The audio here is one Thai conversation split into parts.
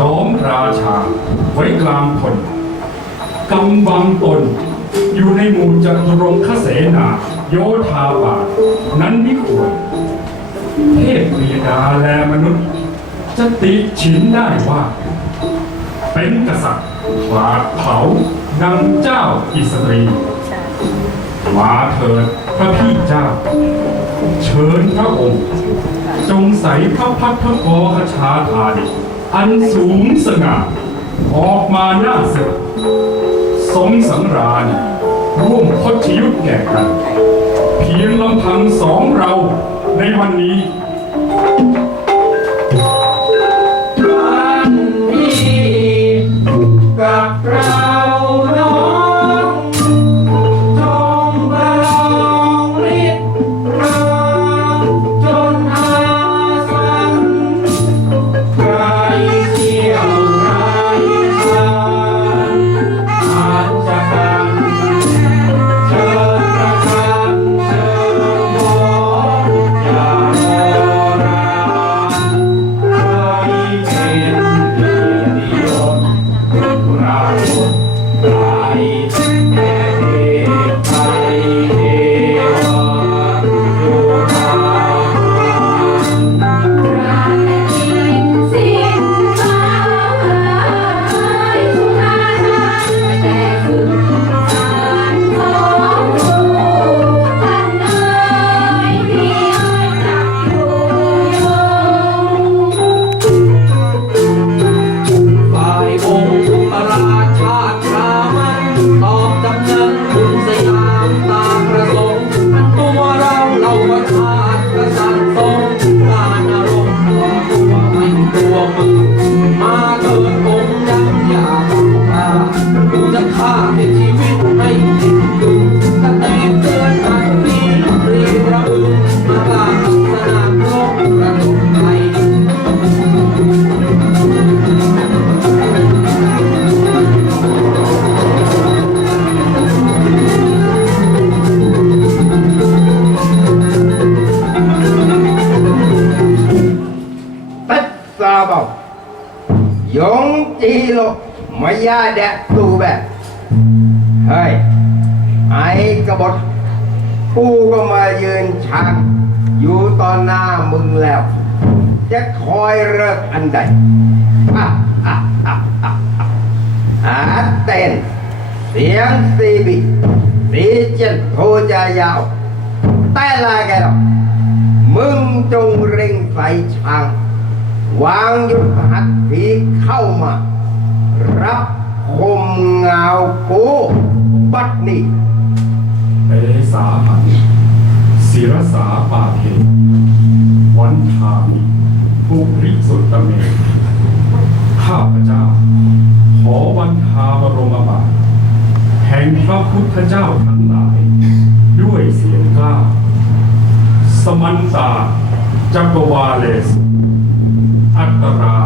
ล้อมราชา ไว้กลางคนกำบังตน อยู่ในหมู่จัตุรงคเสนา โยธาบาท นั้นไม่ควรเทพพยดาแลมนุษย์จะติฉินได้ว่า เป็นกษัตริย์ขลาดเผาดังเจ้าอิสรีมาเถิดพระพี่เจ้า เชิญพระองค์ จงใส่พระพักพระกอขชาธาดิ อันสูงสง่าออกมาหน้าเสดสมสังราญร่วมพชยุทธแก่กัน เพียงลำพังสองเราในวันนี้ tất xa bọc giống chi lộ mà ya đẹp tù bè hơi ai cả bột กูก็มายืนชันอยู่ตอนหน้ามึงแล้ว จะคอยเลิกอันใดอะอะอะอะอะอะเต้นเสียงซีบีดีเจนโทจะยาวแต่ละแกมึงจงเร่งใส่ช่าง วางยุทธหัตถีเข้ามา รับคมเงากูบัดนี้เตสาหันศิรสาปาเทวันทามิภูริสุตเมข้าพเจ้า ขอวันทาบรมบาทแห่งพระพุทธเจ้าทั้งหลาย ด้วยเสียงกล้าสมันตาจักรวาเลส อัตรา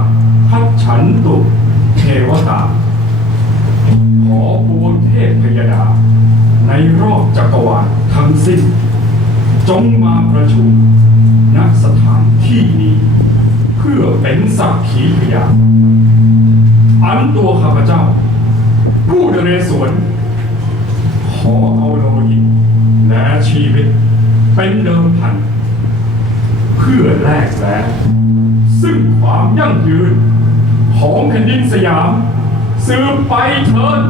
พัชฉันตุเทวตา ขอปวงเทพพยดา ในรอบจักรวาลทั้งสิ้น จงมาประชุมณสถานที่นี้ เพื่อเป็นสักขีพยานอันตัวข้าพเจ้า ผู้นเรศวรขอเอาโลหิตและชีวิตเป็นเดิมพัน เพื่อแลกแลก ซึ่งความยั่งยืน ของแผ่นดินสยาม สืบไปเถิด